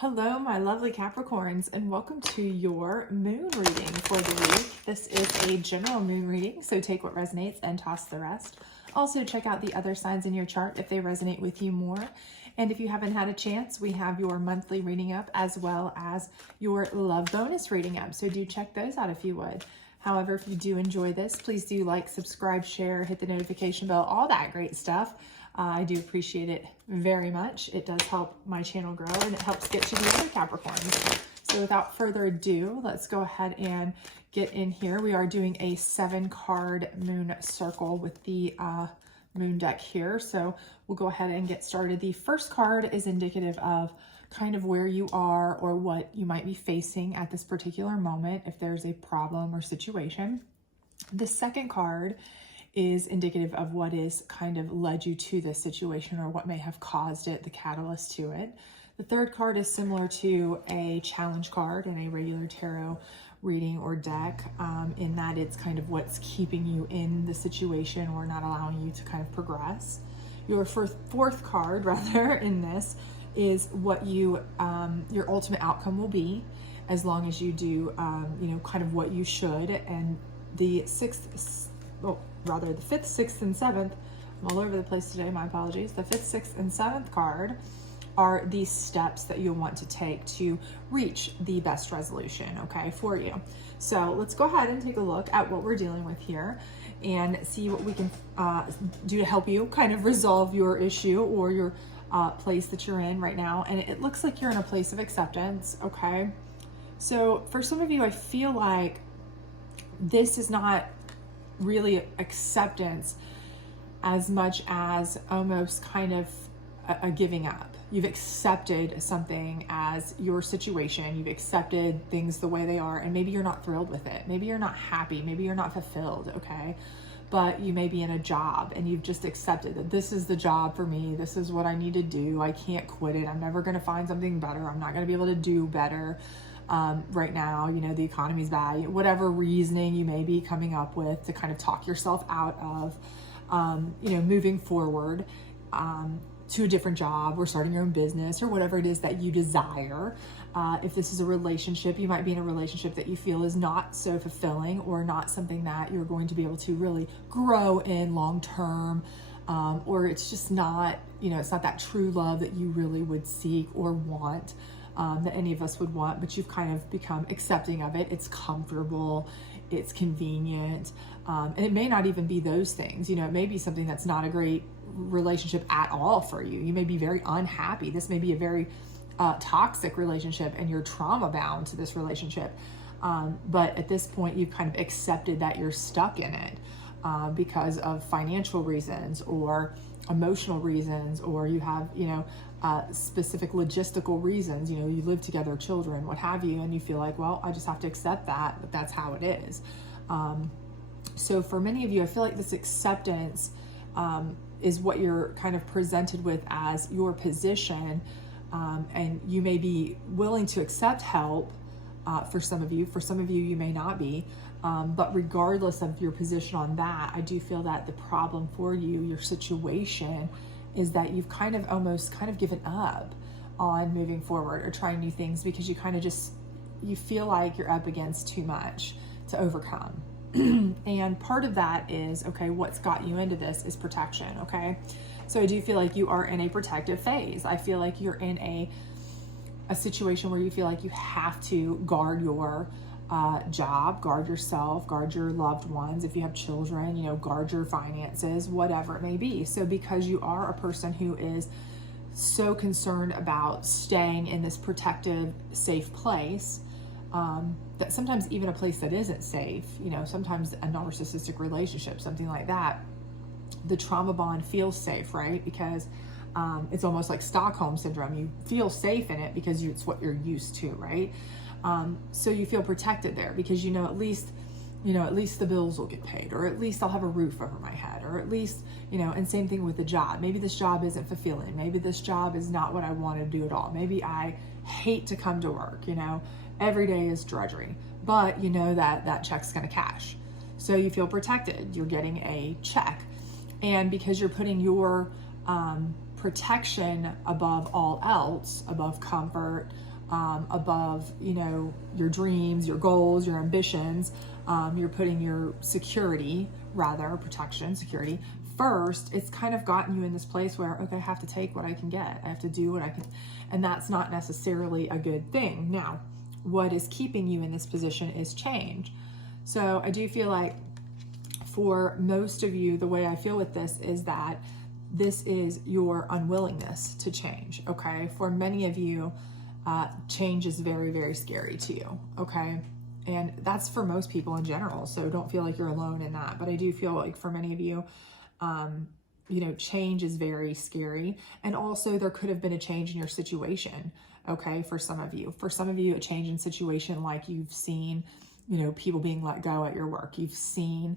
Hello, my lovely Capricorns, and welcome to your moon reading for the week. This is a general moon reading, so take what resonates and toss the rest. Also, check out the other signs in your chart if they resonate with you more. And if you haven't had a chance, we have your monthly reading up as well as your love bonus reading up. So do check those out if you would. However, if you do enjoy this, please do like, subscribe, share, hit the notification bell, all that great stuff. I do appreciate it very much. It does help my channel grow and it helps get to the other Capricorns. So without further ado, let's go ahead and get in here. We are doing a 7-card moon circle with the moon deck here. So we'll go ahead and get started. The first card is indicative of kind of where you are or what you might be facing at this particular moment if there's a problem or situation. The second card is indicative of what is kind of led you to this situation or what may have caused it, the catalyst to it. The third card is similar to a challenge card in a regular tarot reading or deck, in that it's kind of what's keeping you in the situation or not allowing you to kind of progress. Your fourth card rather in this is what you your ultimate outcome will be as long as you do kind of what you should. And the the fifth, sixth, and seventh, I'm all over the place today, my apologies. The fifth, sixth, and seventh card are these steps that you'll want to take to reach the best resolution, okay, for you. So let's go ahead and take a look at what we're dealing with here and see what we can do to help you kind of resolve your issue or your place that you're in right now. And it looks like you're in a place of acceptance, okay? So for some of you, I feel like this is not really acceptance as much as almost kind of a giving up. You've accepted something as your situation. You've accepted things the way they are, and maybe you're not thrilled with it. Maybe you're not happy. Maybe you're not fulfilled, okay? But you may be in a job and you've just accepted that this is the job for me. This is what I need to do. I can't quit it. I'm never going to find something better. I'm not going to be able to do better. Right now, the economy's bad, whatever reasoning you may be coming up with to kind of talk yourself out of, moving forward to a different job or starting your own business or whatever it is that you desire. If this is a relationship, you might be in a relationship that you feel is not so fulfilling or not something that you're going to be able to really grow in long term. Or it's just not, it's not that true love that you really would seek or want. That any of us would want, but you've kind of become accepting of it. It's comfortable, it's convenient, and it may not even be those things. It may be something that's not a great relationship at all for you. You may be very unhappy. This may be a very toxic relationship and you're trauma bound to this relationship. But at this point, you've kind of accepted that you're stuck in it because of financial reasons or emotional reasons, or you have, specific logistical reasons, you live together, children, what have you, and you feel like, well, I just have to accept that that's how it is. So for many of you, I feel like this acceptance is what you're kind of presented with as your position, and you may be willing to accept help for some of you. For some of you, you may not be. But regardless of your position on that, I do feel that the problem for you, your situation, is that you've kind of almost given up on moving forward or trying new things because you kind of you feel like you're up against too much to overcome. And part of that is, okay, what's got you into this is protection, okay? So I do feel like you are in a protective phase. I feel like you're in a situation where you feel like you have to guard your job, guard yourself, guard your loved ones. If you have children, guard your finances, whatever it may be. So because you are a person who is so concerned about staying in this protective, safe place, that sometimes even a place that isn't safe, sometimes a narcissistic relationship, something like that, the trauma bond feels safe, right? Because it's almost like Stockholm syndrome. You feel safe in it because it's what you're used to, right? So you feel protected there because at least the bills will get paid, or at least I'll have a roof over my head, or at least, and same thing with the job. Maybe this job isn't fulfilling. Maybe this job is not what I want to do at all. Maybe I hate to come to work, every day is drudgery, but that check's going to cash. So you feel protected. You're getting a check. And because you're putting your protection above all else, above comfort, above, you know, your dreams, your goals, your ambitions. You're putting your security, rather, protection, security, first. It's kind of gotten you in this place where, okay, I have to take what I can get. I have to do what I can. And that's not necessarily a good thing. Now, what is keeping you in this position is change. So I do feel like for most of you, the way I feel with this is that this is your unwillingness to change, okay? For many of you, change is very, very scary to you, okay? And that's for most people in general, so don't feel like you're alone in that. But I do feel like for many of you, you know, change is very scary. And also there could have been a change in your situation, okay, for some of you. For some of you, a change in situation, like you've seen, you know, people being let go at your work. You've seen,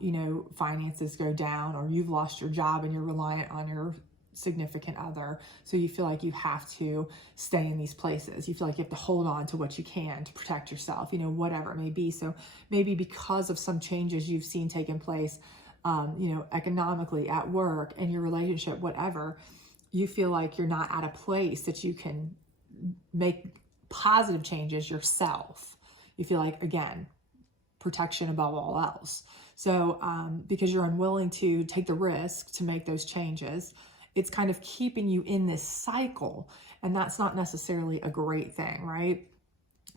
you know, finances go down, or you've lost your job and you're reliant on your significant other. So you feel like you have to stay in these places. You feel like you have to hold on to what you can to protect yourself, you know, whatever it may be. So maybe because of some changes you've seen taking place, you know, economically, at work, in your relationship, whatever, you feel like you're not at a place that you can make positive changes yourself. You feel like, again, protection above all else. So because you're unwilling to take the risk to make those changes, it's kind of keeping you in this cycle. And that's not necessarily a great thing, right?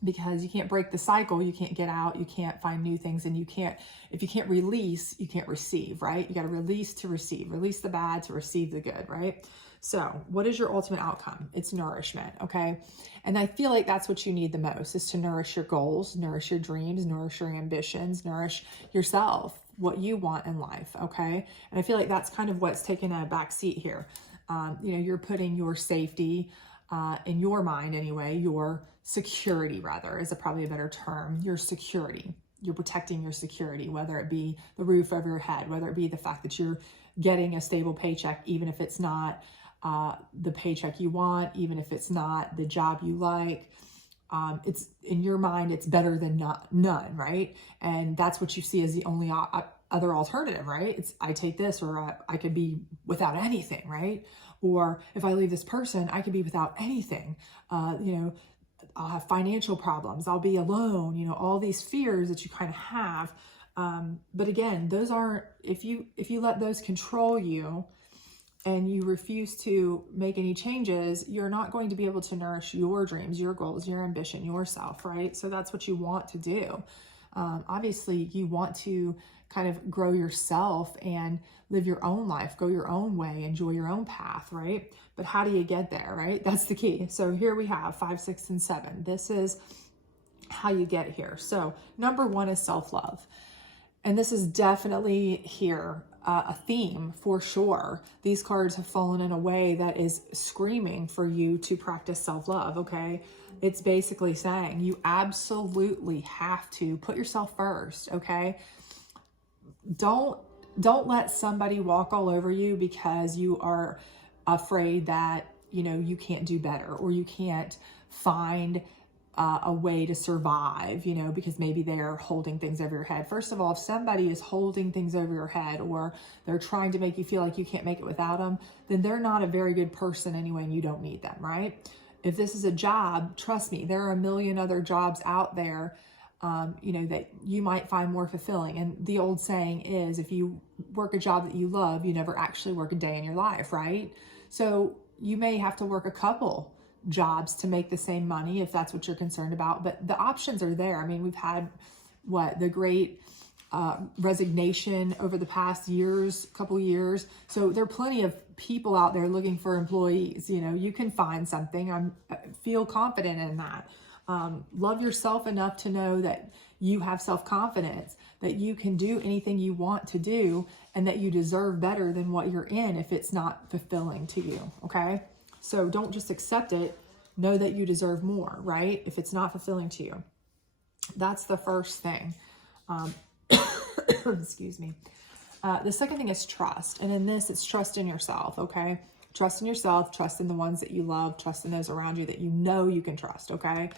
Because you can't break the cycle, you can't get out, you can't find new things, and you can't, if you can't release, you can't receive, right? You got to release to receive, release the bad to receive the good, right? So what is your ultimate outcome? It's nourishment, okay? And I feel like that's what you need the most, is to nourish your goals, nourish your dreams, nourish your ambitions, nourish yourself, what you want in life, okay? And I feel like that's kind of what's taken a back seat here. You know, you're putting your safety, in your mind anyway, your security, rather, is probably a better term, your security. You're protecting your security, whether it be the roof over your head, whether it be the fact that you're getting a stable paycheck, even if it's not the paycheck you want, even if it's not the job you like. It's in your mind, it's better than none, right? And that's what you see as the only other alternative, right? It's, I take this, or I could be without anything, right? Or if I leave this person, I could be without anything. You know, I'll have financial problems, I'll be alone, you know, all these fears that you kind of have. But again, those aren't, if you let those control you and you refuse to make any changes, you're not going to be able to nourish your dreams, your goals, your ambition, yourself, right? So that's what you want to do. Obviously, you want to kind of grow yourself and live your own life, go your own way, enjoy your own path, right? But how do you get there, right? That's the key. So here we have 5, 6, and 7. This is how you get here. So number 1 is self-love. And this is definitely here, a theme for sure. These cards have fallen in a way that is screaming for you to practice self-love, okay? It's basically saying you absolutely have to put yourself first, okay? Don't let somebody walk all over you because you are afraid that, you know, you can't do better, or you can't find a way to survive, you know, because maybe they're holding things over your head. First of all, if somebody is holding things over your head, or they're trying to make you feel like you can't make it without them, then they're not a very good person anyway, and you don't need them, right? If this is a job, trust me, there are a million other jobs out there, you know, that you might find more fulfilling. And the old saying is, if you work a job that you love, you never actually work a day in your life, right? So you may have to work a couple jobs to make the same money if that's what you're concerned about, but the options are there. I mean, we've had the great resignation over the past couple years. So there are plenty of people out there looking for employees. You know, you can find something. I feel confident in that. Love yourself enough to know that you have self-confidence, that you can do anything you want to do, and that you deserve better than what you're in if it's not fulfilling to you, okay? So don't just accept it. Know that you deserve more, right? If it's not fulfilling to you. That's the first thing. Excuse me. The second thing is trust. And in this, it's trust in yourself, okay? Trust in yourself, trust in the ones that you love, trust in those around you that you know you can trust, okay?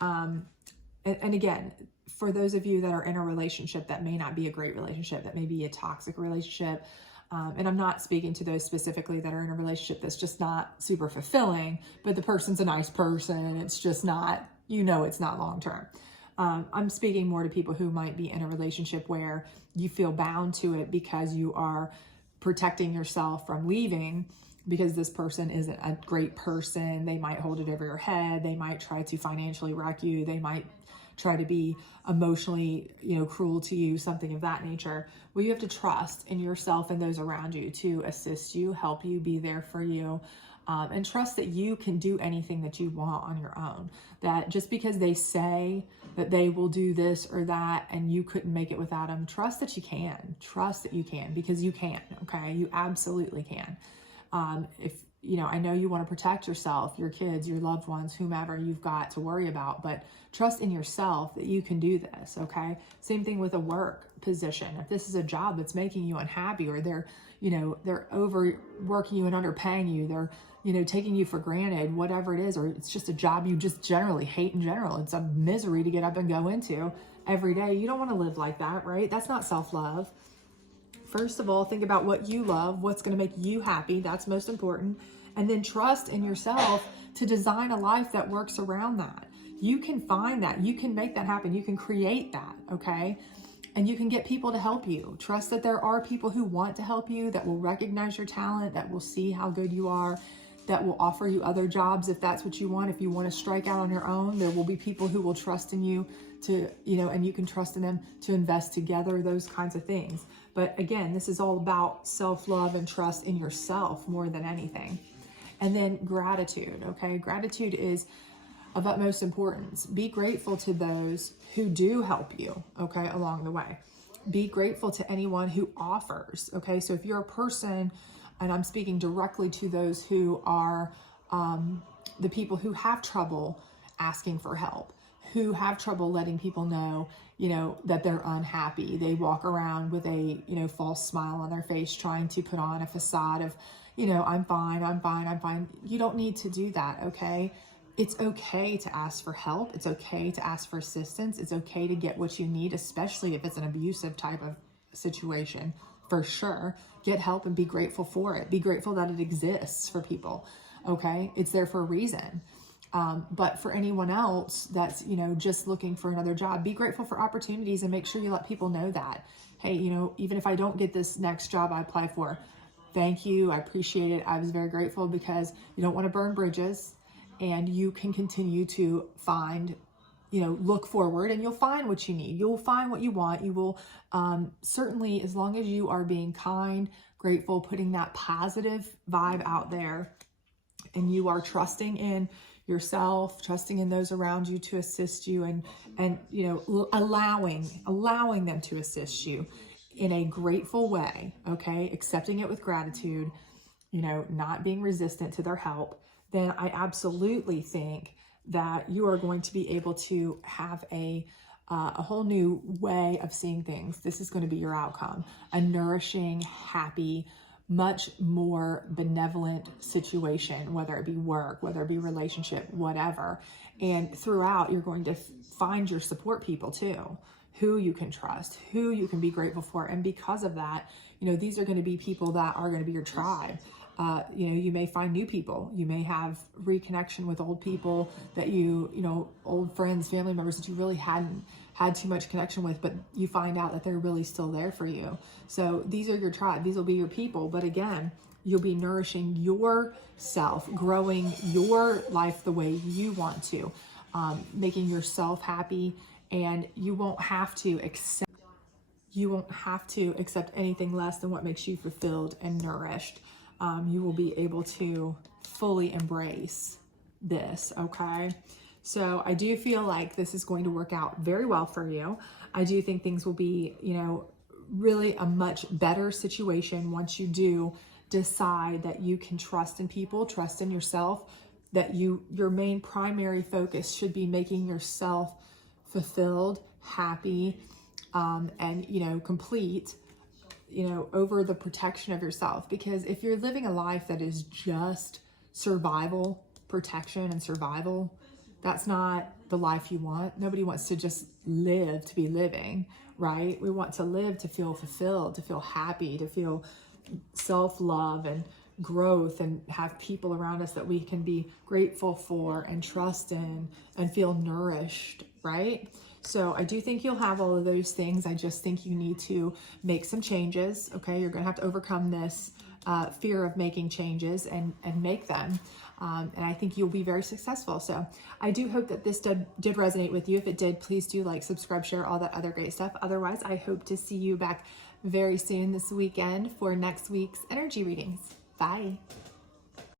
And again, for those of you that are in a relationship that may not be a great relationship, that may be a toxic relationship, And I'm not speaking to those specifically that are in a relationship that's just not super fulfilling, but the person's a nice person and it's just not, it's not long term. I'm speaking more to people who might be in a relationship where you feel bound to it because you are protecting yourself from leaving because this person isn't a great person. They might hold it over your head. They might try to financially wreck you. They might try to be emotionally, cruel to you, something of that nature. Well, you have to trust in yourself and those around you to assist you, help you, be there for you, and trust that you can do anything that you want on your own. That just because they say that they will do this or that and you couldn't make it without them, trust that you can. Trust that you can, because you can, okay? You absolutely can. If I know you want to protect yourself, your kids, your loved ones, whomever you've got to worry about, but trust in yourself that you can do this, okay? Same thing with a work position. If this is a job that's making you unhappy, or they're overworking you and underpaying you, they're, taking you for granted, whatever it is, or it's just a job you just generally hate in general. It's a misery to get up and go into every day. You don't want to live like that, right? That's not self-love. First of all, think about what you love, what's going to make you happy. That's most important. And then trust in yourself to design a life that works around that. You can find that. You can make that happen. You can create that, okay? And you can get people to help you. Trust that there are people who want to help you, that will recognize your talent, that will see how good you are, that will offer you other jobs if that's what you want. If you want to strike out on your own, there will be people who will trust in you to, and you can trust in them to invest together, those kinds of things. But again, this is all about self-love and trust in yourself more than anything. And then gratitude, okay? Gratitude is of utmost importance. Be grateful to those who do help you, okay, along the way. Be grateful to anyone who offers, okay? So if you're a person, and I'm speaking directly to those who are the people who have trouble asking for help, who have trouble letting people know, that they're unhappy. They walk around with a, false smile on their face, trying to put on a facade of, I'm fine, I'm fine, I'm fine. You don't need to do that, okay? It's okay to ask for help. It's okay to ask for assistance. It's okay to get what you need, especially if it's an abusive type of situation, for sure. Get help and be grateful for it. Be grateful that it exists for people, okay? It's there for a reason. But for anyone else that's, just looking for another job, be grateful for opportunities and make sure you let people know that, hey, even if I don't get this next job I apply for, thank you. I appreciate it. I was very grateful, because you don't want to burn bridges, and you can continue to find, look forward, and you'll find what you need. You'll find what you want. You will, certainly, as long as you are being kind, grateful, putting that positive vibe out there, and you are trusting in yourself, trusting in those around you to assist you, and allowing them to assist you in a grateful way, okay? Accepting it with gratitude, not being resistant to their help, then I absolutely think that you are going to be able to have a whole new way of seeing things. This is going to be your outcome, a nourishing, happy, much more benevolent situation, whether it be work, whether it be relationship, whatever. And throughout, you're going to find your support people too, who you can trust, who you can be grateful for. And because of that, these are going to be people that are going to be your tribe. You may find new people. You may have reconnection with old people that old friends, family members that you really hadn't had too much connection with, but you find out that they're really still there for you. So these are your tribe. These will be your people. But again, you'll be nourishing yourself, growing your life the way you want to, making yourself happy, and you won't have to accept anything less than what makes you fulfilled and nourished. You will be able to fully embrace this, okay? So I do feel like this is going to work out very well for you. I do think things will be, really a much better situation once you do decide that you can trust in people, trust in yourself, that your main primary focus should be making yourself fulfilled, happy, and, complete, over the protection of yourself. Because if you're living a life that is just survival, protection and survival, that's not the life you want. Nobody wants to just live to be living, right? We want to live to feel fulfilled, to feel happy, to feel self-love and growth and have people around us that we can be grateful for and trust in and feel nourished, right? So I do think you'll have all of those things. I just think you need to make some changes, okay? You're going to have to overcome this fear of making changes and make them. And I think you'll be very successful. So I do hope that this did resonate with you. If it did, please do like, subscribe, share, all that other great stuff. Otherwise, I hope to see you back very soon this weekend for next week's energy readings. Bye.